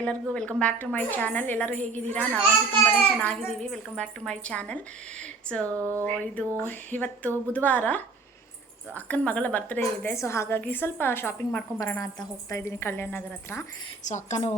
ಎಲ್ಲರಿಗೂ welcome back to my channel. ಎಲ್ಲರೂ ಹೇಗಿದ್ದೀರಾ? ನಾವಂತೂ ತುಂಬಾ ಚೆನ್ನಾಗಿದ್ದೀವಿ. Welcome back to my channel. So ಇವತ್ತು ಬುಧವಾರ, ಅಕ್ಕನ ಮಗಳ ಬರ್ತ್ಡೇ ಇದೆ. ಸೊ ಹಾಗಾಗಿ ಸ್ವಲ್ಪ ಶಾಪಿಂಗ್ ಮಾಡ್ಕೊಂಬರೋಣ ಅಂತ ಹೋಗ್ತಾ ಇದ್ದೀನಿ ಕಲ್ಯಾಣ ನಗರ ಹತ್ರ. ಸೊ ಅಕ್ಕನೂ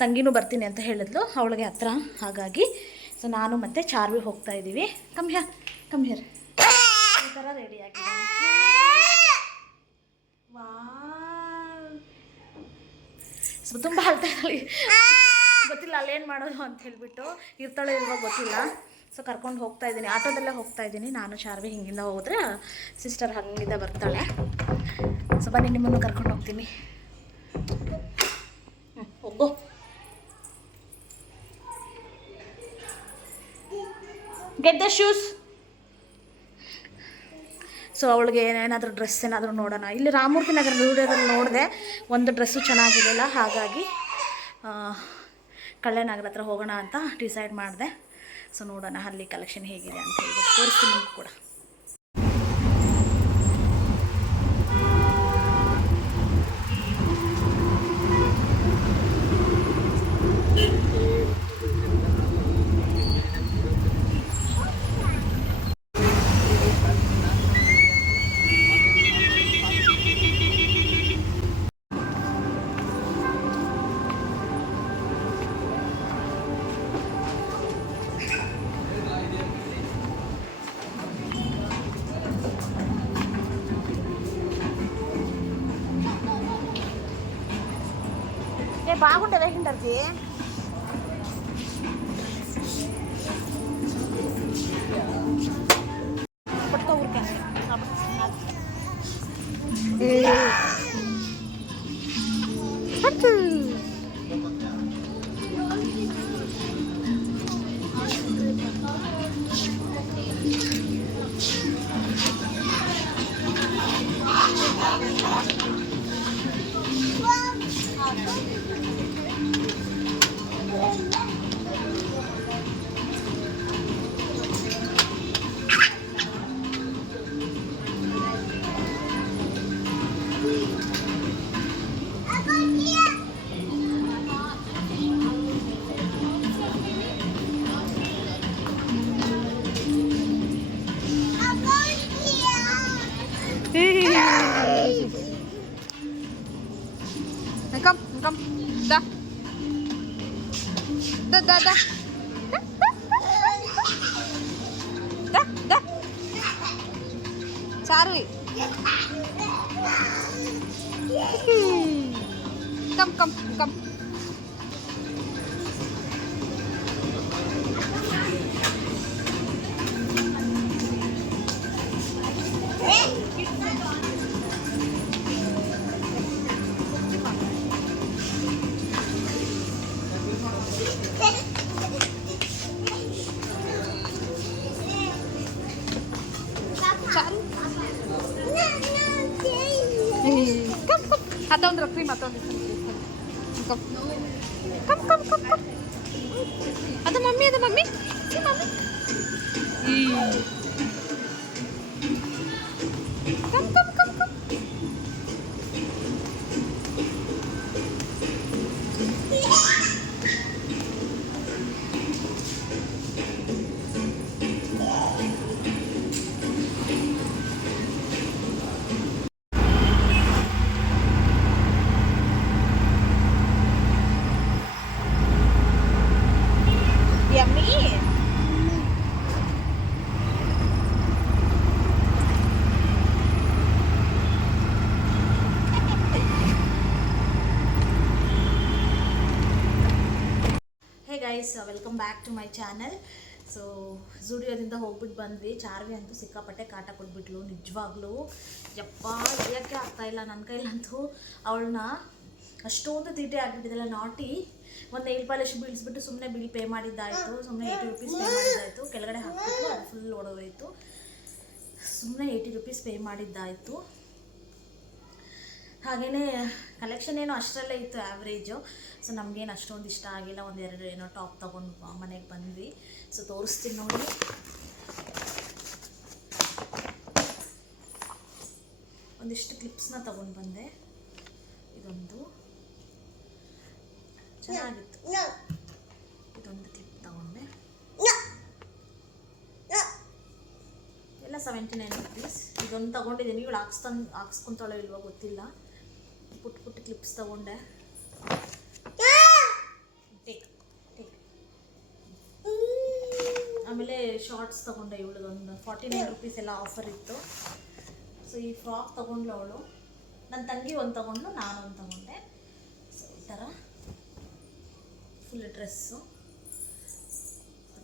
ತಂಗಿನೂ ಬರ್ತೀನಿ ಅಂತ ಹೇಳಿದ್ಲು ಅವಳಿಗೆ ಹತ್ರ. ಹಾಗಾಗಿ ಸೊ ನಾನು ಮತ್ತು ಚಾರ್ವಿ ಹೋಗ್ತಾ ಇದ್ದೀವಿ. ಕಮ್ ಹಿಯರ್ ಈ ಥರ ರೆಡಿಯಾಗಿದೆ. ಸೊ ತುಂಬ ಅಳ್ತಾ ಇದ್ದಾಳೆ, ಗೊತ್ತಿಲ್ಲ ಅಲ್ಲೇನು ಮಾಡೋದು ಅಂತ ಹೇಳ್ಬಿಟ್ಟು. ಇರ್ತಾಳೆ ಇಲ್ವೋ ಗೊತ್ತಿಲ್ಲ. ಸೊ ಕರ್ಕೊಂಡು ಹೋಗ್ತಾ ಇದ್ದೀನಿ, ಆಟೋದಲ್ಲೇ ಹೋಗ್ತಾ ಇದ್ದೀನಿ. ನಾನು ಚಾರ್ವಿ ಹಿಂಗಿಂದ ಹೋದರೆ ಸಿಸ್ಟರ್ ಹಂಗಿಂದ ಬರ್ತಾಳೆ. ಸೊ ಬನ್ನಿ, ನಿಮ್ಮನ್ನು ಕರ್ಕೊಂಡು ಹೋಗ್ತೀನಿ. ಹೋಗೋ. Get the shoes. ಸೊ ಅವಳಿಗೆ ಏನಾದರೂ ಡ್ರೆಸ್ ಏನಾದರೂ ನೋಡೋಣ. ಇಲ್ಲಿ ರಾಮಮೂರ್ತಿ ನಗರ ವಿಡಿಯೋದಲ್ಲಿ ನೋಡಿದೆ, ಒಂದು ಡ್ರೆಸ್ಸು ಚೆನ್ನಾಗಿರಲಿಲ್ಲ. ಹಾಗಾಗಿ ಕಲ್ಯಾಣ ನಗರ ಹತ್ರ ಹೋಗೋಣ ಅಂತ ಡಿಸೈಡ್ ಮಾಡಿದೆ. ಸೊ ನೋಡೋಣ ಅಲ್ಲಿ ಕಲೆಕ್ಷನ್ ಹೇಗಿದೆ ಅಂತ ಹೇಳ್ಬಿಟ್ಟು ತೋರಿಸ್ತೀನಿ ನಿಮ್ಗೆ ಕೂಡ. బాగుంటుంది వేసింటారు పట్టుకో ఊరికే. Come, da. Da. Da. Charlie. Come. Atau cream. Come. Ada mami. Si mami. Come. Guys, welcome back to my channel. So ಝುಡಿಯೋದಿಂದ ಹೋಗ್ಬಿಟ್ಟು ಬಂದ್ವಿ. ಚಾರ್ವಿ ಅಂತೂ ಸಿಕ್ಕಾಪಟ್ಟೆ ಕಾಟ ಕೊಟ್ಬಿಟ್ಲು. ನಿಜವಾಗ್ಲೂ ಯಪ್ಪ ಇರೋಕ್ಕೆ ಆಗ್ತಾಯಿಲ್ಲ ನನ್ನ ಕೈಲಂತೂ. ಅವಳನ್ನ ಅಷ್ಟೊಂದು ತೀಟೆ ಆಗಿಬಿಟ್ಟಿದ್ದಲ್ಲ, ನಾಟಿ. ಒಂದು ನೈಲ್ ಪಾಲಿಶ್ ಬೀಳಿಸ್ಬಿಟ್ಟು ಸುಮ್ಮನೆ ಬಿಲ್ ಪೇ ಮಾಡಿದ್ದಾಯಿತು. ಸುಮ್ಮನೆ 80 ರೂಪೀಸ್ ಪೇ ಮಾಡಿದ್ದಾಯಿತು. ಕೆಳಗಡೆ ಹಾಕ್ಬಿಟ್ಟು ಅದು ಫುಲ್ ಓಡೋಯ್ತು. ಸುಮ್ಮನೆ 80 ರೂಪೀಸ್ ಪೇ ಮಾಡಿದ್ದಾಯಿತು. ಹಾಗೆಯೇ ಕಲೆಕ್ಷನ್ ಏನೋ ಅಷ್ಟರಲ್ಲೇ ಇತ್ತು, ಆ್ಯಾವ್ರೇಜು. ಸೊ ನಮಗೇನು ಅಷ್ಟೊಂದು ಇಷ್ಟ ಆಗಿಲ್ಲ. ಒಂದೆರಡು ಏನೋ ಟಾಪ್ ತೊಗೊಂಡು ಮನೆಗೆ ಬಂದ್ವಿ. ಸೊ ತೋರಿಸ್ತೀನಿ ನೋಡಿ. ಒಂದಿಷ್ಟು ಕ್ಲಿಪ್ಸ್ನ ತೊಗೊಂಡು ಬಂದೆ. ಇದೊಂದು ಚೆನ್ನಾಗಿತ್ತು. ಇದೊಂದು ಕ್ಲಿಪ್ ತಗೊಂಡೆ, ಎಲ್ಲ 79 ರುಪೀಸ್. ಇದೊಂದು ತಗೊಂಡಿದ್ದೀನಿ, ಇವಳು ಹಾಕ್ಸ್ಕೊಂತಾಳೋ ಇಲ್ವೋ ಗೊತ್ತಿಲ್ಲ. ಪುಟ್ಟ ಪುಟ್ಟ ಕ್ಲಿಪ್ಸ್ ತಗೊಂಡೆ. ಆಮೇಲೆ ಶಾರ್ಟ್ಸ್ ತಗೊಂಡೆ, ಇವಳದೊಂದು 49 ರುಪೀಸ್ ಎಲ್ಲ ಆಫರ್ ಇತ್ತು. ಸೊ ಈ ಫ್ರಾಕ್ ತಗೊಂಡ್ಲು ಅವಳು, ನನ್ನ ತಂಗಿ ಒಂದು ತಗೊಂಡ್ಲು, ನಾನು ಒಂದು ತಗೊಂಡೆ. ಸೊ ಈ ಥರ ಫುಲ್ ಡ್ರೆಸ್ಸು.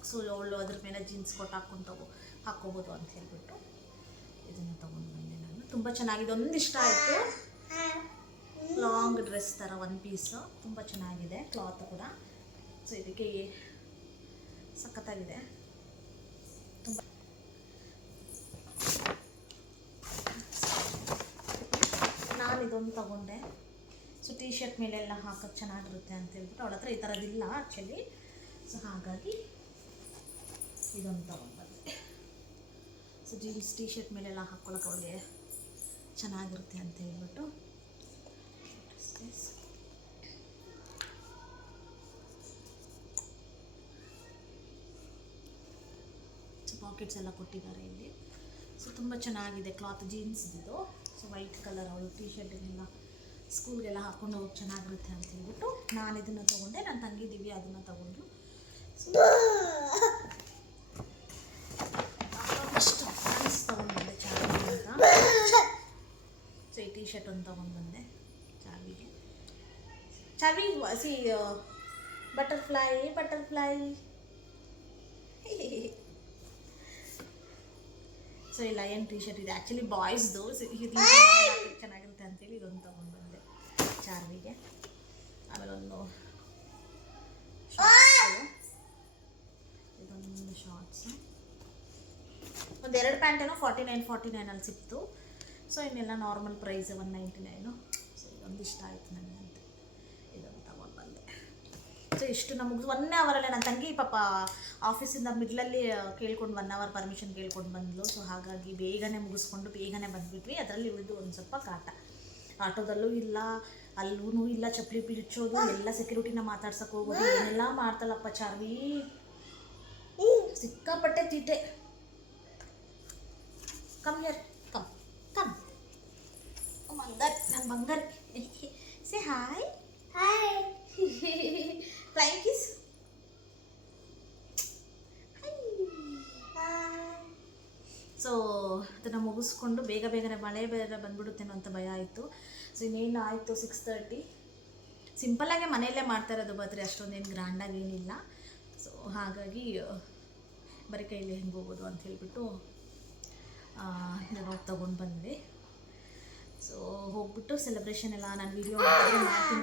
ಸೊ ಅವಳು ಅದ್ರ ಮೇಲೆ ಜೀನ್ಸ್ ಕೊಟ್ಟು ಹಾಕ್ಕೋಬೋದು ಅಂತ ಹೇಳ್ಬಿಟ್ಟು ಇದನ್ನು ತೊಗೊಂಡು ಬಂದೆ ನಾನು. ತುಂಬ ಚೆನ್ನಾಗಿದೆ, ಒಂದು ಇಷ್ಟ ಆಯಿತು. ಲಾಂಗ್ ಡ್ರೆಸ್ ಥರ ಒನ್ ಪೀಸು, ತುಂಬ ಚೆನ್ನಾಗಿದೆ ಕ್ಲಾತ್ ಕೂಡ. ಸೊ ಇದಕ್ಕೆ ಸಖತ್ತಾಗಿದೆ ತುಂಬ. ನಾನು ಇದೊಂದು ತಗೊಂಡೆ. ಸೊ ಟೀ ಶರ್ಟ್ ಮೇಲೆಲ್ಲ ಹಾಕೋಕ್ಕೆ ಚೆನ್ನಾಗಿರುತ್ತೆ ಅಂತ ಹೇಳ್ಬಿಟ್ಟು, ಅವಳ ಹತ್ರ ಈ ಥರದ್ದಿಲ್ಲ ಆ್ಯಕ್ಚುಲಿ. ಸೊ ಹಾಗಾಗಿ ಇದೊಂದು ತಗೊಂಡ್ಬಂದೆ. ಸೊ ಜೀನ್ಸ್ ಟೀ ಶರ್ಟ್ ಮೇಲೆಲ್ಲ ಹಾಕ್ಕೊಳಕ್ಕೆ ಅವಳಿಗೆ ಚೆನ್ನಾಗಿರುತ್ತೆ ಅಂತ ಹೇಳ್ಬಿಟ್ಟು. ಸೊ ಪಾಕೆಟ್ಸ್ ಎಲ್ಲ ಕೊಟ್ಟಿದ್ದಾರೆ ಇಲ್ಲಿ. ಸೊ ತುಂಬ ಚೆನ್ನಾಗಿದೆ ಕ್ಲಾತ್, ಜೀನ್ಸ್ ಇದು. ಸೊ ವೈಟ್ ಕಲರ್, ಅವಳು ಟೀ ಶರ್ಟಿಗೆಲ್ಲ ಸ್ಕೂಲ್ಗೆಲ್ಲ ಹಾಕ್ಕೊಂಡು ಹೋಗಿ ಚೆನ್ನಾಗಿರುತ್ತೆ ಅಂತ ಹೇಳ್ಬಿಟ್ಟು ನಾನು ಇದನ್ನು ತೊಗೊಂಡೆ. ನನ್ನ ತಂಗಿ ದಿವ್ಯಾ ಅದನ್ನು ತಗೊಂಡು. ಸೊ ಇಷ್ಟು ಪ್ಯಾಂಟ್ಸ್ ತೊಗೊಂಡ್ಬಂದೆ ಚಾರ್ವಿ ಅಂತ. ಸೊ ಈ ಟೀ ಶರ್ಟ್ ಒಂದು ತೊಗೊಂಡ್ಬಂದೆ ಚಾರ್ವಿಗೆ. ಚಾರ್ವಿ ಸಿ ಬಟರ್ಫ್ಲೈ ಸೊ ಈ ಲಯನ್ ಟೀ ಶರ್ಟ್ ಇದೆ ಆ್ಯಕ್ಚುಲಿ ಬಾಯ್ಸ್ದು. ಚೆನ್ನಾಗಿರುತ್ತೆ ಅಂತೇಳಿ ಇದೊಂದು ತೊಗೊಂಡು ಬಂದೆ ಚಾರ್ವಿಗೆ. ಆಮೇಲೆ ಒಂದು ಇದೊಂದು ಶಾರ್ಟ್ಸು, ಒಂದು 2 ಪ್ಯಾಂಟೇನೋ 49 ಸಿಕ್ತು. ಸೊ ಇನ್ನೆಲ್ಲ ನಾರ್ಮಲ್ ಪ್ರೈಸ್ 199. ಸೊ ಇದೊಂದು ಇಷ್ಟ ಆಯಿತು ನನಗಂತ, ಇದೊಂದು ತಗೊಂಡು ಬಂದೆ. ಸೊ ಇಷ್ಟು ನಮಗೆ 1 ಅವರಲ್ಲೇ. ನನ್ನ ತಂಗಿ ಪಾಪ ಆಫೀಸಿಂದ ಮಿಡ್ಲಲ್ಲಿ ಕೇಳ್ಕೊಂಡು 1 ಅವರ್ ಪರ್ಮಿಷನ್ ಕೇಳ್ಕೊಂಡು ಬಂದಳು. ಸೊ ಹಾಗಾಗಿ ಬೇಗನೆ ಮುಗಿಸ್ಕೊಂಡು ಬೇಗನೆ ಬಂದುಬಿಟ್ವಿ. ಅದರಲ್ಲಿ ಉಳಿದು ಒಂದು ಸ್ವಲ್ಪ ಕಾಟ. ಆಟೋದಲ್ಲೂ ಇಲ್ಲ, ಅಲ್ಲೂ ಇಲ್ಲ, ಚಪ್ಪಲಿ ಬಿಚ್ಚೋದು, ಎಲ್ಲ ಸೆಕ್ಯೂರಿಟಿನ ಮಾತಾಡ್ಸಕ್ಕೆ ಹೋಗೋದು, ಏನೆಲ್ಲ ಮಾಡ್ತಾಳಪ್ಪ ಚಾರ್ವಿ. ಸಿಕ್ಕಾಪಟ್ಟೆ ತೀಟೆ. ಕಮ್ ಹಿಯರ್, ಕಮ್ ಬಂಗಾರ, ನನ್ನ ಬಂಗಾರ. Say hi flying kiss. So ಅದನ್ನು ಮುಗಿಸ್ಕೊಂಡು ಬೇಗನೆ ಮಳೆ ಬೇರೆ ಬಂದ್ಬಿಡುತ್ತೇನೋ ಅಂತ ಭಯ ಆಯಿತು. ಸೊ ಇನ್ನೇನು ಆಯಿತು 6:30. ಸಿಂಪಲ್ಲಾಗೆ ಮನೆಯಲ್ಲೇ ಮಾಡ್ತಾ ಇರೋದು ಬರ್ತ್ಡೇ, ಅಷ್ಟೊಂದೇನು ಗ್ರ್ಯಾಂಡಾಗಿ ಏನಿಲ್ಲ. ಸೊ ಹಾಗಾಗಿ ಬರೀ ಕೈಯಲ್ಲಿ ಹೆಂಗೆ ಹೋಗೋದು ಅಂತ ಹೇಳ್ಬಿಟ್ಟು ನಾನು ತೊಗೊಂಡು ಬಂದ್ವಿ. ಸೊ ಹೋಗ್ಬಿಟ್ಟು ಸೆಲೆಬ್ರೇಷನ್ ಎಲ್ಲ ನಾನು ವೀಡಿಯೋ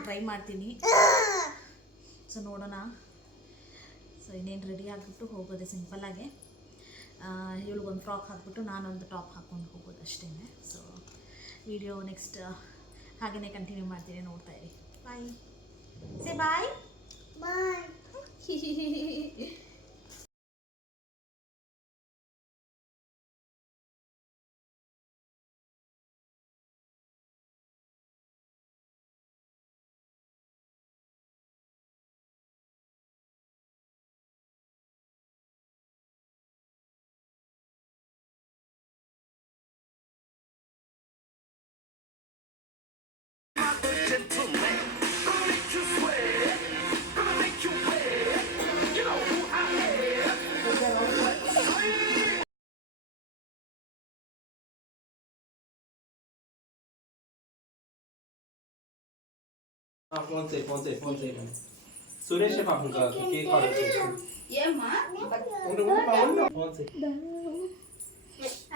ಟ್ರೈ ಮಾಡ್ತೀನಿ. ಸೊ ನೋಡೋಣ. ಸೊ ಇನ್ನೇನು ರೆಡಿ ಆಗಿಬಿಟ್ಟು ಹೋಗೋದೆ ಸಿಂಪಲ್ಲಾಗೆ. ಇವಳಿಗೊಂದು ಫ್ರಾಕ್ ಹಾಕ್ಬಿಟ್ಟು ನಾನೊಂದು ಟಾಪ್ ಹಾಕ್ಕೊಂಡು ಹೋಗೋದು ಅಷ್ಟೇ. ಸೊ ವಿಡಿಯೋ ನೆಕ್ಸ್ಟ್ ಹಾಗೆಯೇ ಕಂಟಿನ್ಯೂ ಮಾಡ್ತೀನಿ, ನೋಡ್ತಾ ಇರಿ. ಬಾಯ್, ಸೇ ಬಾಯ್. ఫోన్ చేయి సురేష్ పాపం కేక్ ఆర్డర్ చేసి ఏమ్మా ఫోన్ చేయి.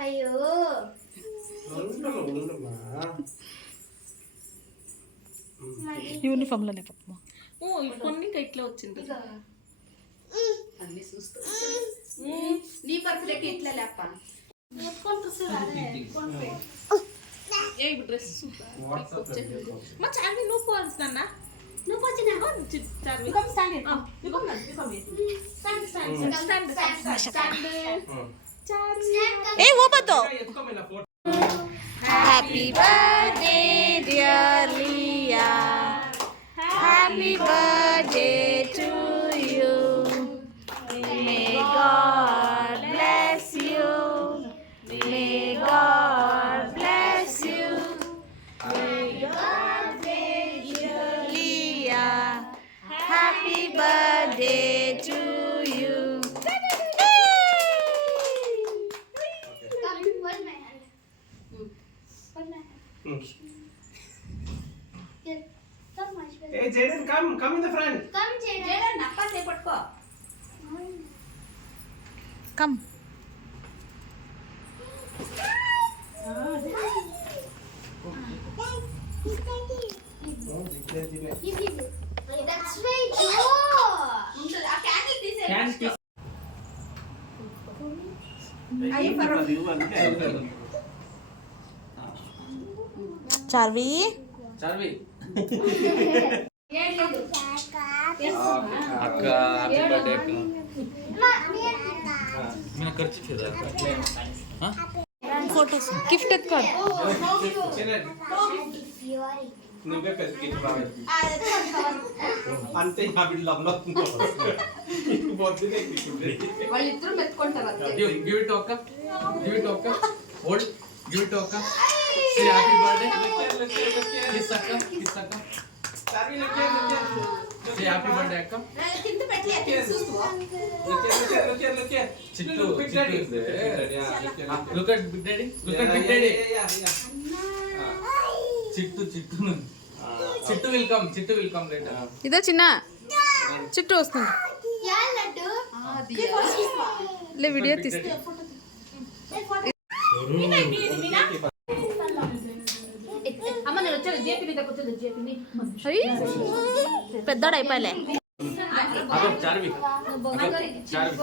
అయ్యో యూనిఫామ్లోనే పాపమ్మ. కొన్ని ఇట్లా వచ్చింది అన్ని చూస్తూ నీ బర్త్డేకి ఇట్లా లేప్ప డ్రెస్ మా చార్వి నువ్వు పోల్సిన నువ్వు వచ్చినా ఏ ఓపతో. Happy birthday dear Lia, happy Happy birthday to you. May God bless you. May God bless you. Leah, happy birthday to you. Come, hold my hand. Hold my hand. Here, come, Ashwin. Hey Jaden, come in the front. Come, Jaden. Jagan అప్ప చేపట్టుకో Come. That's right, Joe. ఉంటుంది ఆ candle తీసే Charvi. Charvi ఏడు లేదు అక్క happy birthday అక్క mina ఖర్చు చేదా Photos. Gift at card. నువ్వే పెద్ద గిఫ్ట్ రావాలి అంతే ఆ బిడ్డలో పొద్దునే వాళ్ళిద్దరూ మెత్తుకుంటారు అంతే give it to అక్క give it to అక్క hold give it to అక్క say happy birthday kiss అక్క చార్వి say happy birthday అక్క కింద పెట్టి చూసుకో చిట్టు look at big daddy look at big daddy చిట్టు will come later ఇదో చిన్న చుట్టూ వస్తుంది Yeah, Laddu. లే వీడియో తీస్తే అమ్మ నేను వచ్చాను జేపీ మీద కూర్చోదు జేపీని పెద్దోడు అయిపోయలే అగో చార్వి చార్వి